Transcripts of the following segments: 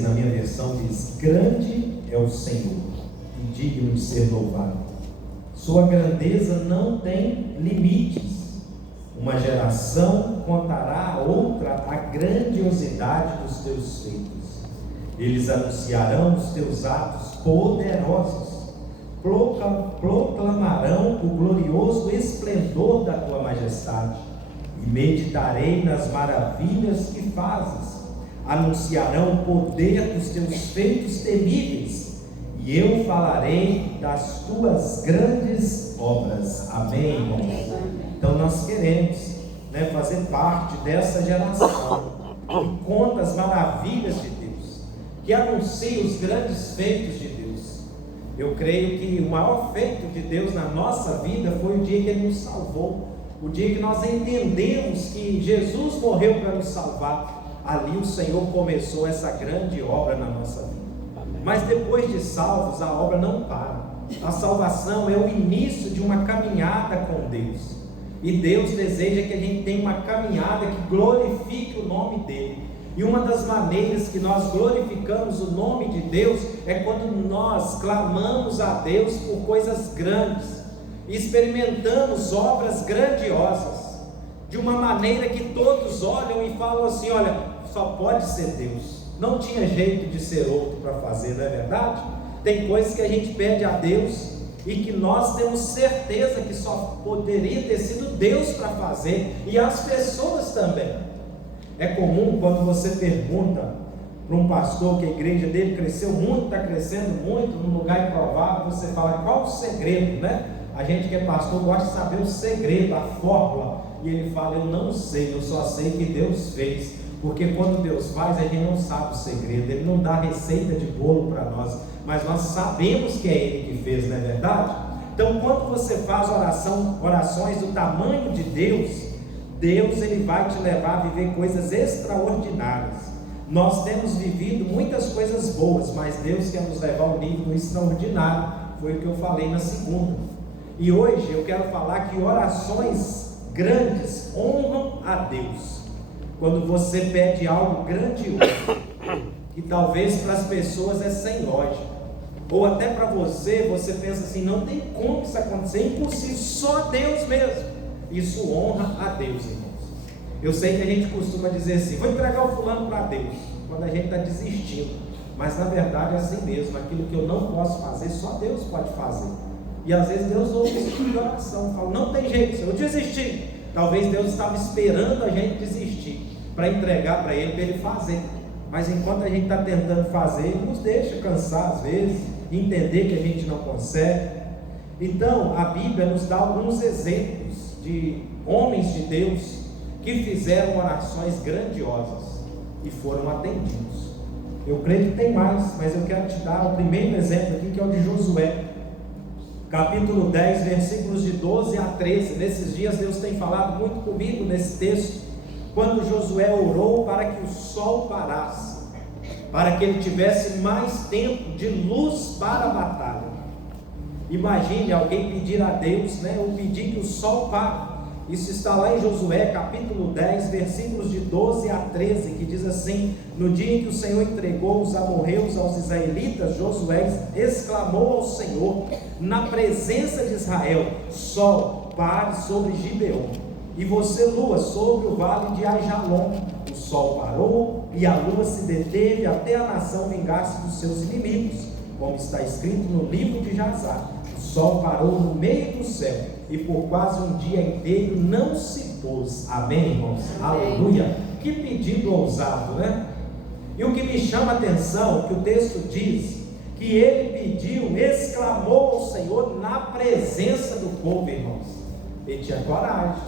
vezes, na minha versão, diz: grande é o Senhor e digno de ser louvado. Sua grandeza não tem limites. Uma geração contará a outra a grandiosidade dos teus feitos. Eles anunciarão os teus atos poderosos, proclamarão o glorioso esplendor da tua majestade, e meditarei nas maravilhas que fazes. Anunciarão o poder dos teus feitos temíveis, e eu falarei das tuas grandes obras. Amém, irmãos? Então nós queremos, fazer parte dessa geração que conta as maravilhas de Deus, que anuncia os grandes feitos de Deus. Eu creio que o maior feito de Deus na nossa vida foi o dia que Ele nos salvou, o dia que nós entendemos que Jesus morreu para nos salvar. Ali o Senhor começou essa grande obra na nossa vida. Mas depois de salvos, a obra não para. A salvação é o início de uma caminhada com Deus, e Deus deseja que a gente tenha uma caminhada que glorifique o nome dEle. E uma das maneiras que nós glorificamos o nome de Deus é quando nós clamamos a Deus por coisas grandes, experimentamos obras grandiosas, de uma maneira que todos olham e falam assim: olha, só pode ser Deus, não tinha jeito de ser outro para fazer, não é verdade? Tem coisas que a gente pede a Deus e que nós temos certeza que só poderia ter sido Deus para fazer, e as pessoas também. É comum quando você pergunta para um pastor que a igreja dele cresceu muito, está crescendo muito, num lugar improvável, você fala: qual o segredo, A gente que é pastor gosta de saber o segredo, a fórmula, e ele fala: eu não sei, eu só sei que Deus fez. Porque quando Deus faz, a gente não sabe o segredo, Ele não dá receita de bolo para nós, mas nós sabemos que é Ele que fez, não é verdade? Então, quando você faz orações do tamanho de Deus, Ele vai te levar a viver coisas extraordinárias. Nós temos vivido muitas coisas boas, mas Deus quer nos levar ao nível do extraordinário. Foi o que eu falei na segunda. E hoje eu quero falar que orações grandes honram a Deus. Quando você pede algo grandioso, que talvez para as pessoas é sem lógica, ou até para você pensa assim: não tem como isso acontecer, é impossível, só Deus mesmo. Isso honra a Deus, irmãos. Eu sei que a gente costuma dizer assim: vou entregar o fulano para Deus, quando a gente está desistindo, mas na verdade é assim mesmo. Aquilo que eu não posso fazer, só Deus pode fazer. E às vezes Deus ouve esse tipo de oração, fala: não tem jeito, eu desisti. Talvez Deus estava esperando a gente desistir para entregar para Ele, para Ele fazer. Mas enquanto a gente está tentando fazer, Ele nos deixa cansar às vezes, entender que a gente não consegue. Então a Bíblia nos dá alguns exemplos de homens de Deus que fizeram orações grandiosas e foram atendidos. Eu creio que tem mais, mas eu quero te dar o primeiro exemplo aqui, que é o de Josué, capítulo 10, versículos de 12 a 13. Nesses dias Deus tem falado muito comigo nesse texto, quando Josué orou para que o sol parasse, para que ele tivesse mais tempo de luz para a batalha. Imagine alguém pedir a Deus, ou pedir que o sol pare. Isso está lá em Josué capítulo 10, versículos de 12 a 13, que diz assim: no dia em que o Senhor entregou os amorreus aos israelitas, Josué exclamou ao Senhor na presença de Israel: sol, pare sobre Gibeon, e você, lua, sobre o vale de Ajalon. O sol parou e a lua se deteve até a nação vingar-se dos seus inimigos, como está escrito no livro de Jazar. O sol parou no meio do céu e por quase um dia inteiro não se pôs. Amém, irmãos? Amém. Aleluia! Que pedido ousado, E o que me chama a atenção, que o texto diz que ele pediu, exclamou ao Senhor na presença do povo, irmãos. Ele tinha coragem.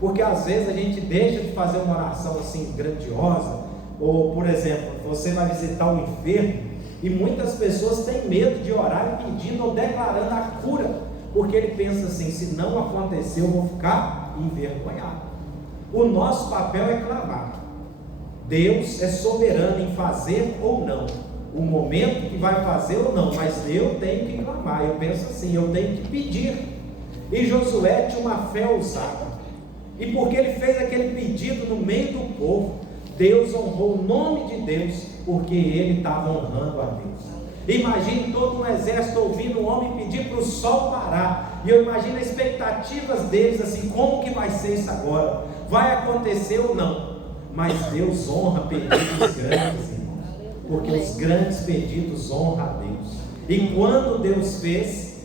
Porque às vezes a gente deixa de fazer uma oração assim grandiosa, ou por exemplo, você vai visitar um enfermo e muitas pessoas têm medo de orar pedindo ou declarando a cura, porque ele pensa assim: se não acontecer eu vou ficar envergonhado. O nosso papel é clamar. Deus é soberano em fazer ou não, o momento que vai fazer ou não, mas eu tenho que clamar. Eu penso assim: eu tenho que pedir. E Josué tinha uma fé ousada. E porque ele fez aquele pedido no meio do povo, Deus honrou o nome de Deus, porque ele estava honrando a Deus. Imagine todo um exército ouvindo um homem pedir para o sol parar, e eu imagino as expectativas deles, assim, como que vai ser isso agora? Vai acontecer ou não? Mas Deus honra pedidos grandes, irmãos, porque os grandes pedidos honram a Deus. E quando Deus fez,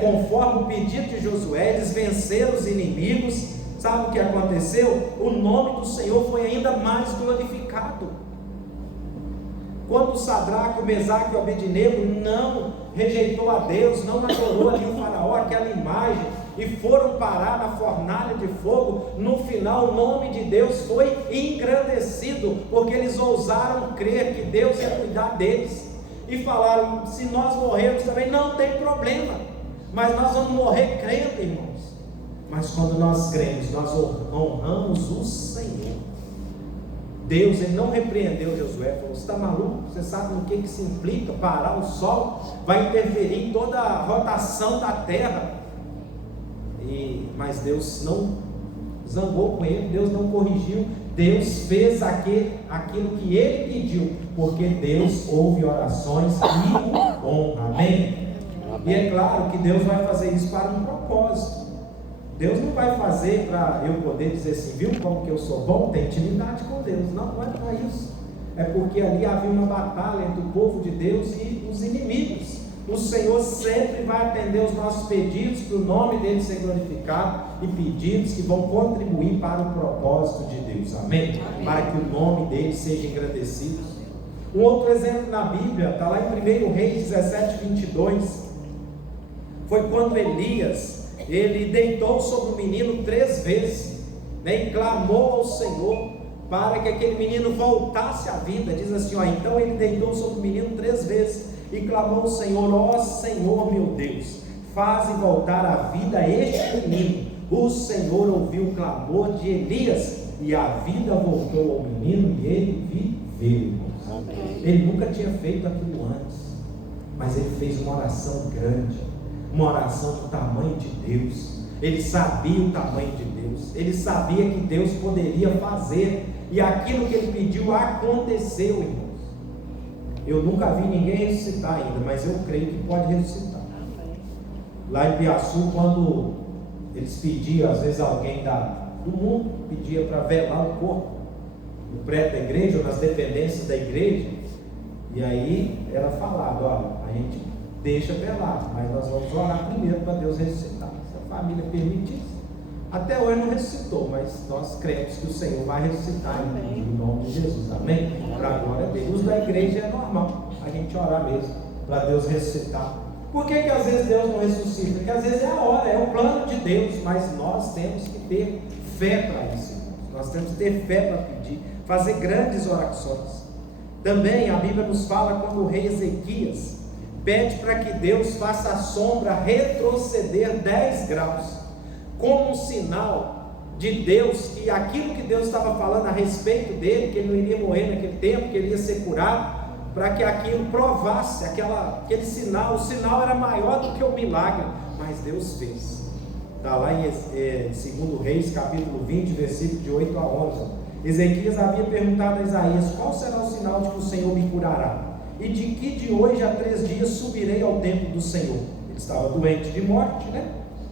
conforme o pedido de Josué, eles venceram os inimigos. Sabe o que aconteceu? O nome do Senhor foi ainda mais glorificado. Quando Sadraque, o Mesaque e o Abednego não rejeitou a Deus, não adorou ali o faraó, aquela imagem, e foram parar na fornalha de fogo, no final o nome de Deus foi engrandecido, porque eles ousaram crer que Deus ia cuidar deles, e falaram: se nós morrermos também não tem problema, mas nós vamos morrer crendo, irmãos. Mas quando nós cremos, nós honramos o Senhor. Deus, ele não repreendeu Josué, falou: você está maluco? Você sabe no que se implica parar o sol? Vai interferir em toda a rotação da terra. Mas Deus não zangou com ele, Deus não corrigiu, Deus fez aquilo que ele pediu, porque Deus ouve orações e o honra. Amém? E é claro que Deus vai fazer isso para um propósito. Deus não vai fazer para eu poder dizer assim: viu como que eu sou bom? Tem intimidade com Deus. Não é para isso. É porque ali havia uma batalha entre o povo de Deus e os inimigos. O Senhor sempre vai atender os nossos pedidos, para o nome dele ser glorificado, e pedidos que vão contribuir para o propósito de Deus. Amém? Amém. Para que o nome dele seja engrandecido. Um outro exemplo na Bíblia está lá em 1 Reis 17:22. Foi quando Elias, ele deitou sobre o menino 3 vezes, e clamou ao Senhor para que aquele menino voltasse à vida. Diz assim: então ele deitou sobre o menino 3 vezes e clamou ao Senhor: ó Senhor meu Deus, faze voltar à vida este menino. O Senhor ouviu o clamor de Elias, e a vida voltou ao menino, e ele viveu. Ele nunca tinha feito aquilo antes, mas ele fez uma oração grande, uma oração do tamanho de Deus. Ele sabia o tamanho de Deus, ele sabia que Deus poderia fazer, e aquilo que ele pediu aconteceu, irmãos. Eu nunca vi ninguém ressuscitar ainda, mas eu creio que pode ressuscitar. Lá em Piaçu, quando eles pediam, às vezes alguém do mundo pedia para velar o corpo no prédio da igreja ou nas dependências da igreja, e aí era falado: olha, a gente deixa velar, mas nós vamos orar primeiro para Deus ressuscitar, se a família permitisse. Até hoje não ressuscitou, mas nós cremos que o Senhor vai ressuscitar em nome de Jesus. Amém? Para a glória dele. Os da igreja é normal a gente orar mesmo para Deus ressuscitar. Por que às vezes Deus não ressuscita? Porque às vezes é a hora, é o plano de Deus, mas nós temos que ter fé para isso, irmãos. Nós temos que ter fé para pedir, fazer grandes orações. Também a Bíblia nos fala quando o rei Ezequias pede para que Deus faça a sombra retroceder 10 graus, como um sinal de Deus, que aquilo que Deus estava falando a respeito dele, que ele não iria morrer naquele tempo, que ele ia ser curado, para que aquilo provasse aquele sinal. O sinal era maior do que o milagre, mas Deus fez. Está lá em 2 Reis capítulo 20, versículo de 8 a 11. Ezequias havia perguntado a Isaías: qual será o sinal de que o Senhor me curará? E de que de hoje a 3 dias subirei ao templo do Senhor? Ele estava doente de morte,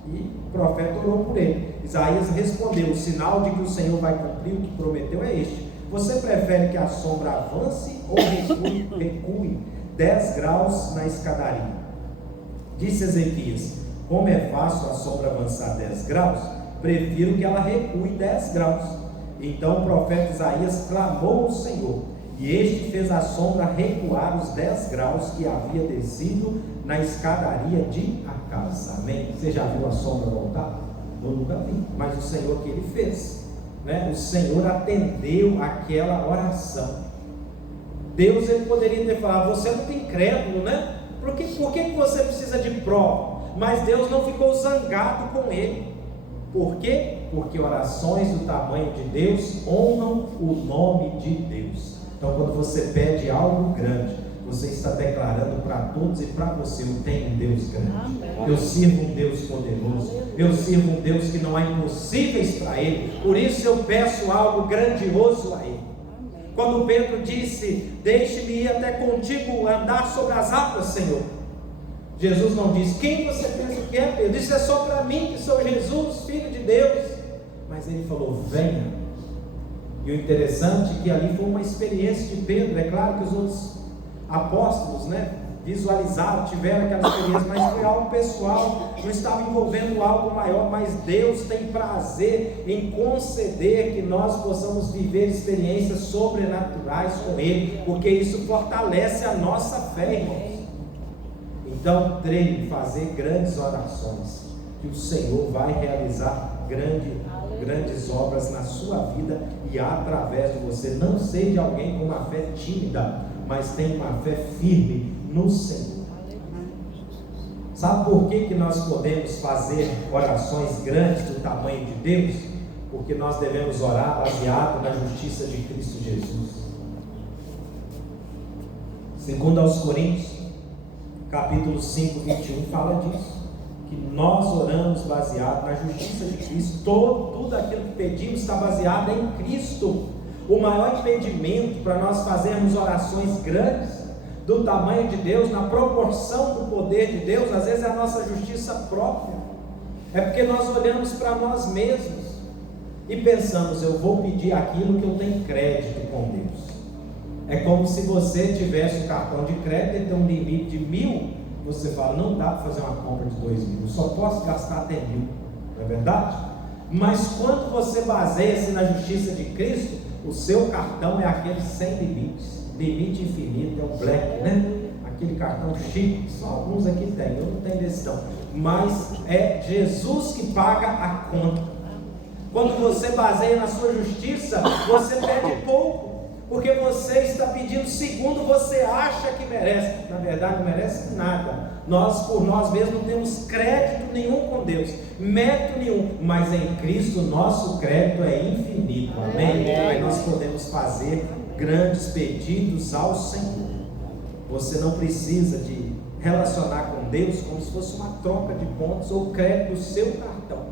E o profeta orou por ele. Isaías respondeu: o sinal de que o Senhor vai cumprir o que prometeu é este: você prefere que a sombra avance ou recue 10 graus na escadaria? Disse Ezequias: como é fácil a sombra avançar 10 graus, prefiro que ela recue 10 graus. Então o profeta Isaías clamou ao Senhor, e este fez a sombra recuar os 10 graus que havia descido na escadaria de Acaz. Amém? Você já viu a sombra voltar? Eu nunca vi, mas o Senhor que ele fez, O Senhor atendeu aquela oração. Deus, ele poderia ter falado: você é muito incrédulo, Por que você precisa de prova? Mas Deus não ficou zangado com ele. Por quê? Porque orações do tamanho de Deus honram o nome de Deus. Então, quando você pede algo grande, você está declarando para todos e para você: eu tenho um Deus grande. Amém. Eu sirvo um Deus poderoso. Eu sirvo um Deus que não há impossíveis para Ele. Por isso eu peço algo grandioso a Ele. Amém. Quando Pedro disse: deixe-me ir até contigo andar sobre as águas, Senhor, Jesus não disse: quem você pensa que é, Pedro? Isso é só para mim, que sou Jesus, Filho de Deus. Mas ele falou: venha. E o interessante é que ali foi uma experiência de Pedro. É claro que os outros apóstolos, visualizaram, tiveram aquela experiência, mas foi algo pessoal, não estava envolvendo algo maior. Mas Deus tem prazer em conceder que nós possamos viver experiências sobrenaturais com Ele, porque isso fortalece a nossa fé, irmãos. Então treine fazer grandes orações, que o Senhor vai realizar grandes obras na sua vida e através de você. Não seja alguém com uma fé tímida, mas tenha uma fé firme no Senhor. Sabe por que nós podemos fazer orações grandes do tamanho de Deus? Porque nós devemos orar baseado na justiça de Cristo Jesus. Segundo aos Coríntios, capítulo 5, 21, fala disso, que nós oramos baseado na justiça de Cristo. Tudo aquilo que pedimos está baseado em Cristo. O maior impedimento para nós fazermos orações grandes do tamanho de Deus, na proporção do poder de Deus, às vezes é a nossa justiça própria. É porque nós olhamos para nós mesmos e pensamos: eu vou pedir aquilo que eu tenho crédito com Deus. É como se você tivesse um cartão de crédito e tem um limite de 1.000, você fala: não dá para fazer uma compra de 2.000, eu só posso gastar até 1.000, não é verdade? Mas quando você baseia-se na justiça de Cristo, o seu cartão é aquele sem limites, limite infinito, é o black, aquele cartão chique, só alguns aqui tem, eu não tenho desse não, mas é Jesus que paga a conta. Quando você baseia na sua justiça, você pede pouco, porque você está pedindo segundo você acha que merece. Na verdade não merece nada. Nós por nós mesmos não temos crédito nenhum com Deus, mérito nenhum, mas em Cristo nosso crédito é infinito, amém? Aí nós podemos fazer grandes pedidos ao Senhor. Você não precisa de relacionar com Deus como se fosse uma troca de pontos ou crédito do seu cartão.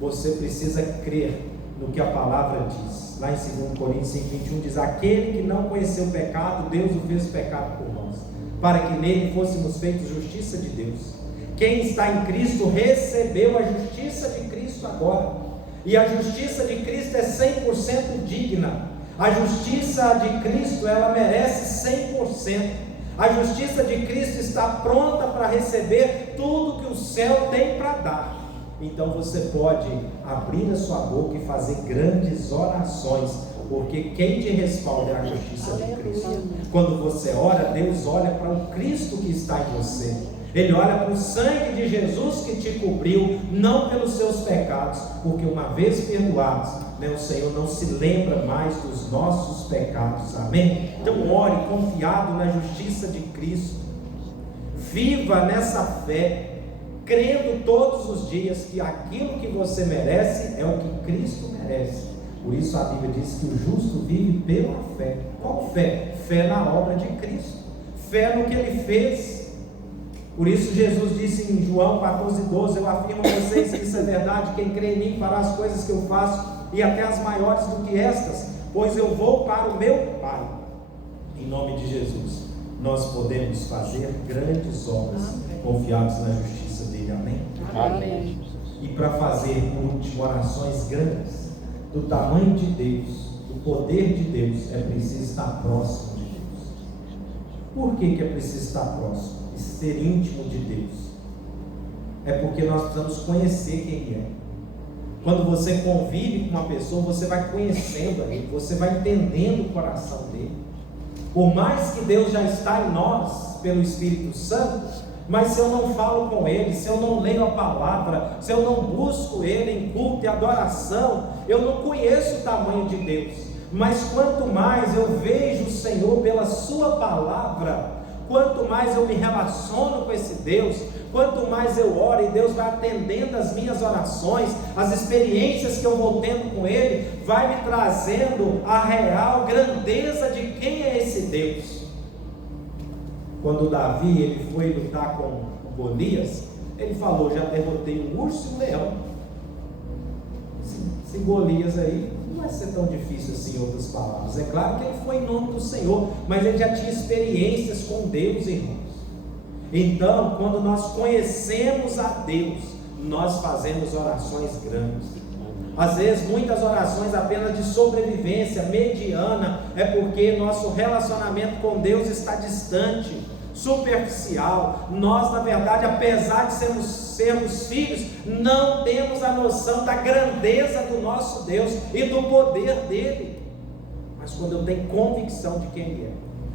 Você precisa crer no que a palavra diz. Lá em 2 Coríntios 5, 21 diz: aquele que não conheceu o pecado, Deus o fez pecado por nós, para que nele fôssemos feitos justiça de Deus. Quem está em Cristo recebeu a justiça de Cristo agora, e a justiça de Cristo é 100% digna. A justiça de Cristo, ela merece 100%. A justiça de Cristo está pronta para receber tudo que o céu tem para dar. Então você pode abrir a sua boca e fazer grandes orações, porque quem te respalda é a justiça de Cristo. Quando você ora, Deus olha para o Cristo que está em você. Ele olha para o sangue de Jesus que te cobriu, não pelos seus pecados, porque uma vez perdoados, o Senhor não se lembra mais dos nossos pecados, amém? Então ore confiado na justiça de Cristo, viva nessa fé, crendo todos os dias que aquilo que você merece é o que Cristo merece. Por isso a Bíblia diz que o justo vive pela fé. Qual fé? Fé na obra de Cristo, fé no que Ele fez. Por isso Jesus disse em João 14:12: eu afirmo a vocês que isso é verdade, quem crê em mim fará as coisas que eu faço, e até as maiores do que estas, pois eu vou para o meu Pai. Em nome de Jesus, nós podemos fazer grandes obras, confiados na justiça dele, amém? Amém. E para fazer, por último, orações grandes, do tamanho de Deus, do poder de Deus, é preciso estar próximo de Deus. Por que é preciso estar próximo e ser íntimo de Deus? É porque nós precisamos conhecer quem Ele é. Quando você convive com uma pessoa, você vai conhecendo Ele, você vai entendendo o coração dele. Por mais que Deus já está em nós pelo Espírito Santo, mas se eu não falo com Ele, se eu não leio a palavra, se eu não busco Ele em culto e adoração, eu não conheço o tamanho de Deus. Mas quanto mais eu vejo o Senhor pela sua palavra, quanto mais eu me relaciono com esse Deus, quanto mais eu oro e Deus vai atendendo as minhas orações, as experiências que eu vou tendo com Ele, vai me trazendo a real grandeza de quem é esse Deus. Quando Davi ele foi lutar com Golias, ele falou: já derrotei um urso e um leão. Esse Golias aí não vai ser tão difícil assim, em outras palavras. É claro que ele foi em nome do Senhor, mas ele já tinha experiências com Deus, irmãos. Então, quando nós conhecemos a Deus, nós fazemos orações grandes. Às vezes, muitas orações apenas de sobrevivência, mediana, é porque nosso relacionamento com Deus está distante, superficial. Nós, na verdade, apesar de sermos filhos, não temos a noção da grandeza do nosso Deus e do poder dele. Mas quando eu tenho convicção de quem Ele é,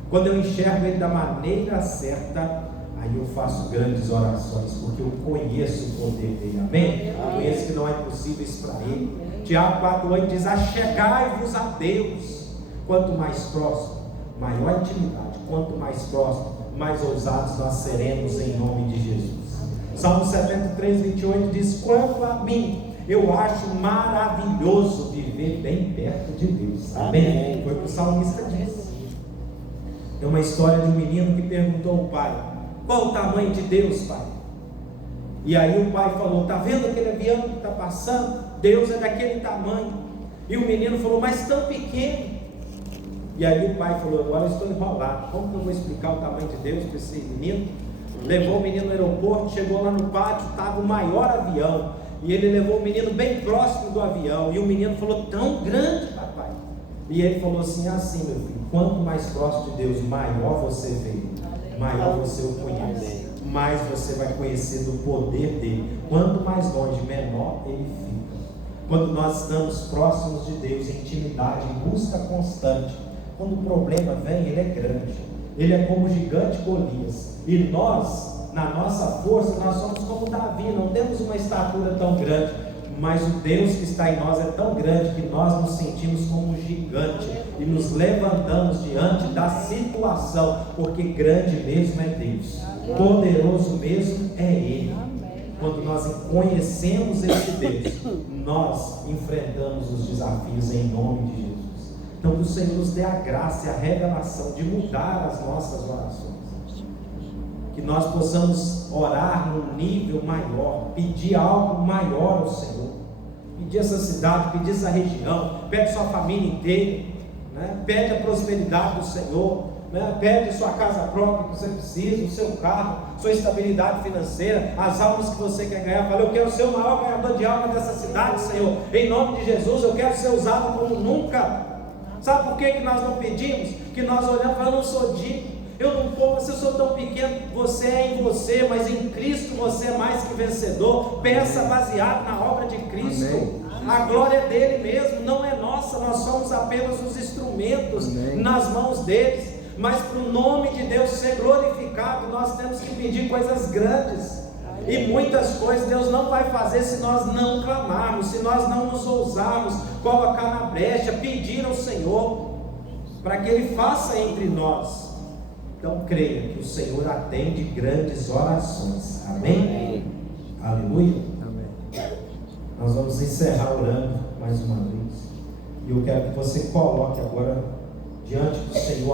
quando eu enxergo Ele da maneira certa, aí eu faço grandes orações, porque eu conheço o poder dele, amém? Eu conheço que não é possível isso para ele. Tiago 4,8 diz: achegai-vos a Deus. Quanto mais próximo, maior intimidade. Quanto mais próximo, mais ousados nós seremos em nome de Jesus. Salmo 73:28 diz: quanto a mim, eu acho maravilhoso viver bem perto de Deus, amém? Foi o que o salmista disse. Tem uma história de um menino que perguntou ao pai: qual o tamanho de Deus, pai? E aí o pai falou: está vendo aquele avião que está passando? Deus é daquele tamanho. E o menino falou: mas tão pequeno. E aí o pai falou: agora eu estou enrolado, como que eu vou explicar o tamanho de Deus para esse menino? Levou o menino no aeroporto, chegou lá no pátio, estava o maior avião, e ele levou o menino bem próximo do avião, e o menino falou: tão grande, papai. E ele falou assim: assim, meu filho, quanto mais próximo de Deus, maior você vê, maior você o conhece, mais você vai conhecer do poder dele. Quanto mais longe, menor ele fica. Quando nós estamos próximos de Deus, em intimidade, em busca constante, quando o problema vem, ele é grande, ele é como o gigante Golias, e nós, na nossa força, nós somos como Davi, não temos uma estatura tão grande, mas o Deus que está em nós é tão grande que nós nos sentimos como um gigante e nos levantamos diante da situação, porque grande mesmo é Deus, poderoso mesmo é Ele. Quando nós conhecemos esse Deus, nós enfrentamos os desafios em nome de Jesus. Então que o Senhor nos dê a graça e a revelação de mudar as nossas orações, que nós possamos orar num nível maior, pedir algo maior ao Senhor, pedir essa cidade, pedir essa região, pede sua família inteira, né? Pede a prosperidade do Senhor, né? Pede sua casa própria que você precisa, o seu carro, sua estabilidade financeira, as almas que você quer ganhar. Fala: eu quero ser o maior ganhador de alma dessa cidade, Senhor, em nome de Jesus. Eu quero ser usado como nunca. Sabe por que nós não pedimos? Que nós olhamos e falamos: eu não sou digno, eu não posso, eu sou tão pequeno. Você é em você, mas em Cristo você é mais que vencedor. Peça baseado na obra de Cristo. Amém. A glória é dele mesmo, não é nossa. Nós somos apenas os instrumentos. Amém. Nas mãos deles. Mas para o nome de Deus ser glorificado, nós temos que pedir coisas grandes. E muitas coisas Deus não vai fazer se nós não clamarmos, se nós não nos ousarmos colocar na brecha, pedir ao Senhor para que Ele faça entre nós. Então creia que o Senhor atende grandes orações. Amém? Amém. Aleluia. Amém. Nós vamos encerrar orando mais uma vez, e eu quero que você coloque agora diante do Senhor